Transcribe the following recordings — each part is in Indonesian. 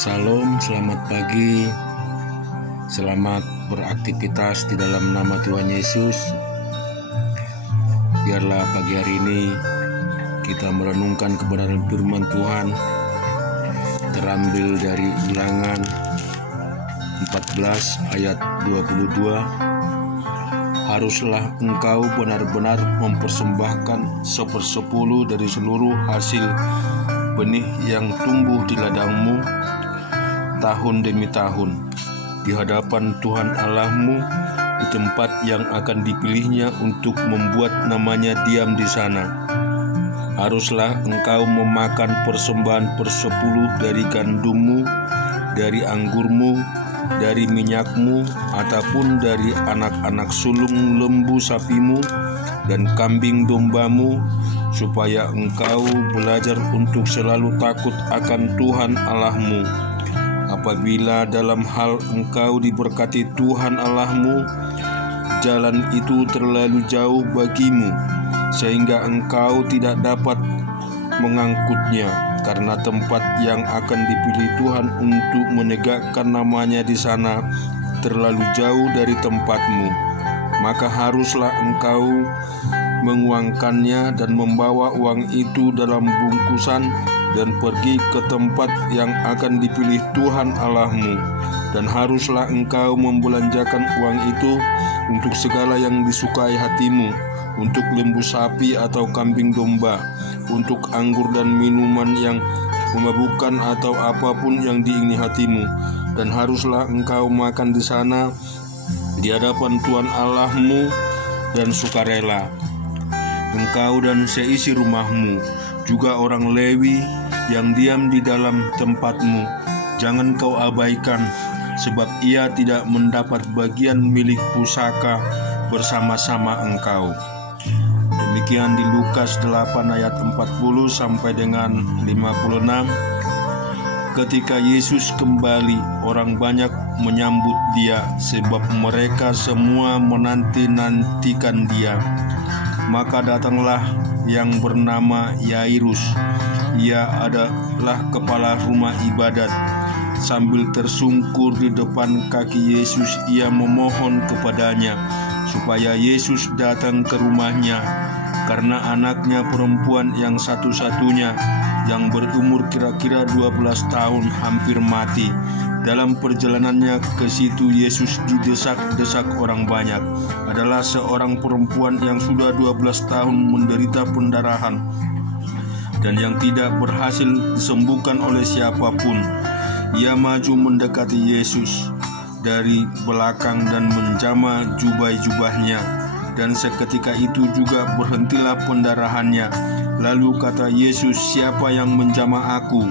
Salam, selamat pagi. Selamat beraktivitas di dalam nama Tuhan Yesus. Biarlah pagi hari ini kita merenungkan kebenaran firman Tuhan, terambil dari Ulangan 14 ayat 22. Haruslah engkau benar-benar mempersembahkan 1/10 dari seluruh hasil benih yang tumbuh di ladangmu tahun demi tahun di hadapan Tuhan Allahmu di tempat yang akan dipilihnya untuk membuat namanya diam di sana. Haruslah engkau memakan persembahan 1/10 dari gandummu, dari anggurmu, dari minyakmu, ataupun dari anak-anak sulung lembu sapimu dan kambing dombamu, supaya engkau belajar untuk selalu takut akan Tuhan Allahmu. Apabila dalam hal engkau diberkati Tuhan Allahmu, jalan itu terlalu jauh bagimu, sehingga engkau tidak dapat mengangkutnya, karena tempat yang akan dipilih Tuhan untuk menegakkan namanya di sana terlalu jauh dari tempatmu. Maka haruslah engkau menguangkannya dan membawa uang itu dalam bungkusan dan pergi ke tempat yang akan dipilih Tuhan Allahmu. Dan haruslah engkau membelanjakan uang itu untuk segala yang disukai hatimu, untuk lembu sapi atau kambing domba, untuk anggur dan minuman yang memabukkan atau apapun yang diingini hatimu. Dan haruslah engkau makan di sana di hadapan Tuhan Allahmu dan sukarela. Engkau dan seisi rumahmu, juga orang Lewi yang diam di dalam tempatmu, jangan kau abaikan, sebab ia tidak mendapat bagian milik pusaka bersama-sama engkau. Demikian di Lukas 8 ayat 40 sampai dengan 56. Ketika Yesus kembali, orang banyak menyambut dia, sebab mereka semua menanti-nantikan dia. Maka datanglah yang bernama Yairus. Ia adalah kepala rumah ibadat. Sambil tersungkur di depan kaki Yesus, ia memohon kepadanya supaya Yesus datang ke rumahnya, karena anaknya perempuan yang satu-satunya, yang berumur kira-kira 12 tahun, hampir mati. Dalam perjalanannya ke situ, Yesus didesak-desak orang banyak. Adalah seorang perempuan yang sudah 12 tahun menderita pendarahan dan yang tidak berhasil disembuhkan oleh siapapun. Ia maju mendekati Yesus dari belakang dan menjamah jubah-jubahnya, dan seketika itu juga berhentilah pendarahannya. Lalu kata Yesus, "Siapa yang menjamah aku?"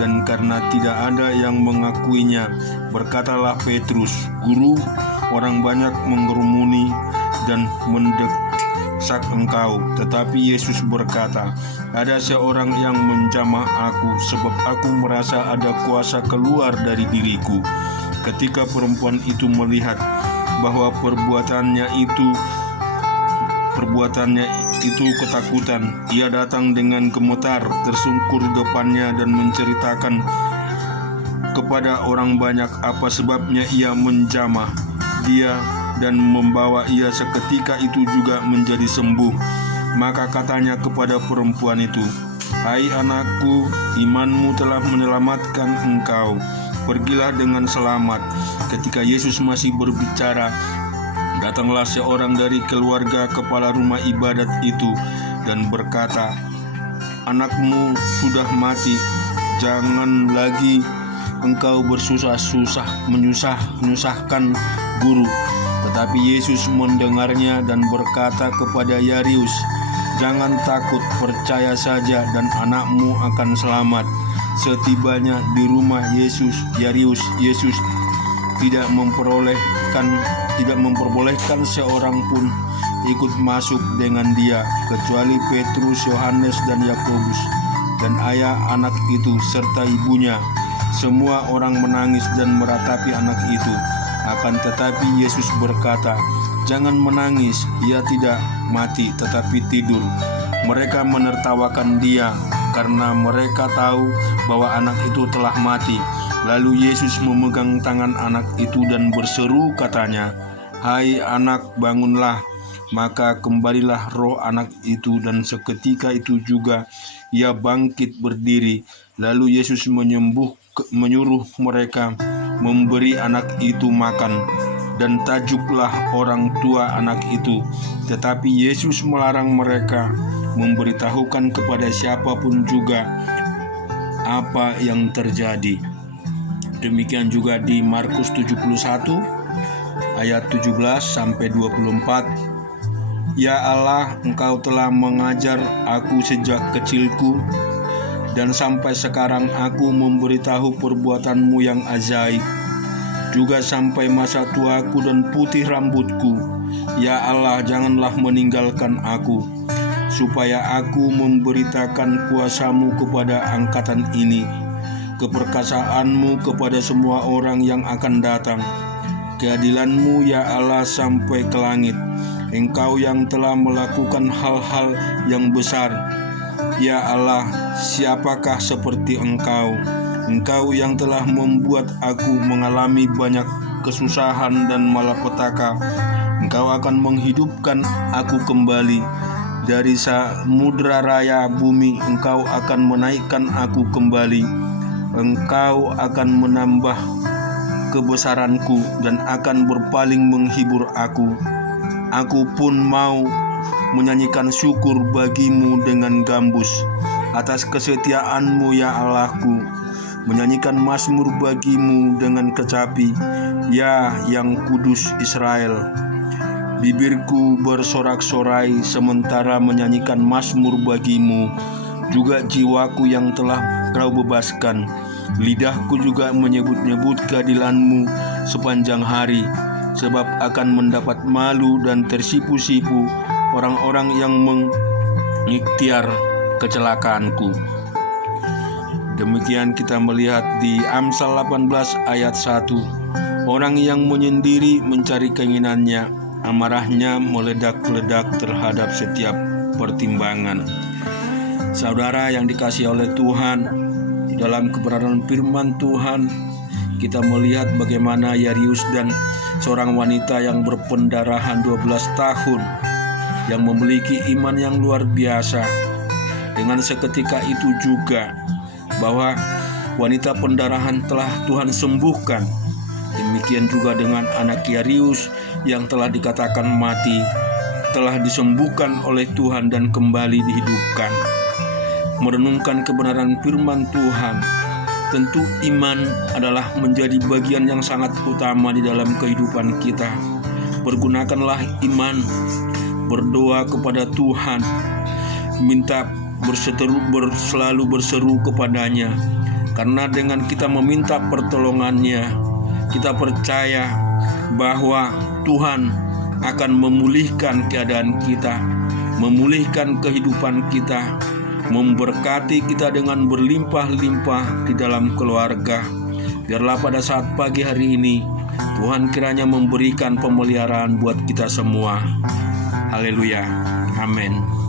Dan karena tidak ada yang mengakuinya, berkatalah Petrus, "Guru, orang banyak mengerumuni dan mendesak engkau." Tetapi Yesus berkata, "Ada seorang yang menjamah aku, sebab aku merasa ada kuasa keluar dari diriku." Ketika perempuan itu melihat bahwa perbuatannya itu ketakutan, ia datang dengan gemetar, tersungkur di depannya dan menceritakan kepada orang banyak apa sebabnya ia menjamah dia, dan membawa ia seketika itu juga menjadi sembuh. Maka katanya kepada perempuan itu, "Hai anakku, imanmu telah menyelamatkan engkau. Pergilah dengan selamat." Ketika Yesus masih berbicara, datanglah seorang dari keluarga kepala rumah ibadat itu dan berkata, "Anakmu sudah mati, jangan lagi engkau bersusah-susah menyusahkan guru." Tetapi Yesus mendengarnya dan berkata kepada Yairus, "Jangan takut, percaya saja dan anakmu akan selamat." Setibanya di rumah Yairus, Yesus tidak memperbolehkan seorang pun ikut masuk dengan dia, kecuali Petrus, Yohanes, dan Yakobus, dan ayah anak itu serta ibunya. Semua orang menangis dan meratapi anak itu. Akan tetapi Yesus berkata, "Jangan menangis, ia tidak mati tetapi tidur." Mereka menertawakan dia karena mereka tahu bahwa anak itu telah mati. Lalu Yesus memegang tangan anak itu dan berseru katanya, "Hai anak, bangunlah." Maka kembalilah roh anak itu, dan seketika itu juga ia bangkit berdiri. Lalu Yesus menyuruh mereka memberi anak itu makan, dan tajuklah orang tua anak itu. Tetapi Yesus melarang mereka memberitahukan kepada siapapun juga apa yang terjadi. Demikian juga di Markus 71 ayat 17 sampai 24. "Ya Allah, Engkau telah mengajar aku sejak kecilku, dan sampai sekarang aku memberitahu perbuatan-Mu yang ajaib, juga sampai masa tuaku dan putih rambutku. Ya Allah, janganlah meninggalkan aku, supaya aku memberitakan kuasa-Mu kepada angkatan ini, keperkasaan-Mu kepada semua orang yang akan datang, keadilan-Mu ya Allah sampai ke langit. Engkau yang telah melakukan hal-hal yang besar. Ya Allah, siapakah seperti Engkau? Engkau yang telah membuat aku mengalami banyak kesusahan dan malapetaka. Engkau akan menghidupkan aku kembali dari samudra raya bumi. Engkau akan menaikkan aku kembali. Engkau akan menambah kebesaranku dan akan berpaling menghibur aku. Aku pun mau menyanyikan syukur bagi-Mu dengan gambus atas kesetiaan-Mu ya Allahku, menyanyikan mazmur bagi-Mu dengan kecapi, ya yang kudus Israel. Bibirku bersorak-sorai sementara menyanyikan mazmur bagi-Mu, juga jiwaku yang telah Kau bebaskan. Lidahku juga menyebut-nyebut keadilan-Mu sepanjang hari, sebab akan mendapat malu dan tersipu-sipu orang-orang yang mengikhtiar kecelakaanku. Demikian kita melihat di Amsal 18 ayat 1. Orang yang menyendiri mencari keinginannya, amarahnya meledak-ledak terhadap setiap pertimbangan. Saudara yang dikasihi oleh Tuhan, di dalam kebenaran firman Tuhan, kita melihat bagaimana Yairus dan seorang wanita yang berpendarahan 12 tahun, yang memiliki iman yang luar biasa. Dengan seketika itu juga bahwa wanita pendarahan telah Tuhan sembuhkan. Demikian juga dengan anak Yairus yang telah dikatakan mati, telah disembuhkan oleh Tuhan dan kembali dihidupkan. Merenungkan kebenaran firman Tuhan, tentu iman adalah menjadi bagian yang sangat utama di dalam kehidupan kita. Pergunakanlah iman, berdoa kepada Tuhan, minta selalu berseru kepadanya, karena dengan kita meminta pertolongannya, kita percaya bahwa Tuhan akan memulihkan keadaan kita, memulihkan kehidupan kita, memberkati kita dengan berlimpah-limpah di dalam keluarga. Biarlah pada saat pagi hari ini Tuhan kiranya memberikan pemeliharaan buat kita semua. Haleluya, amin.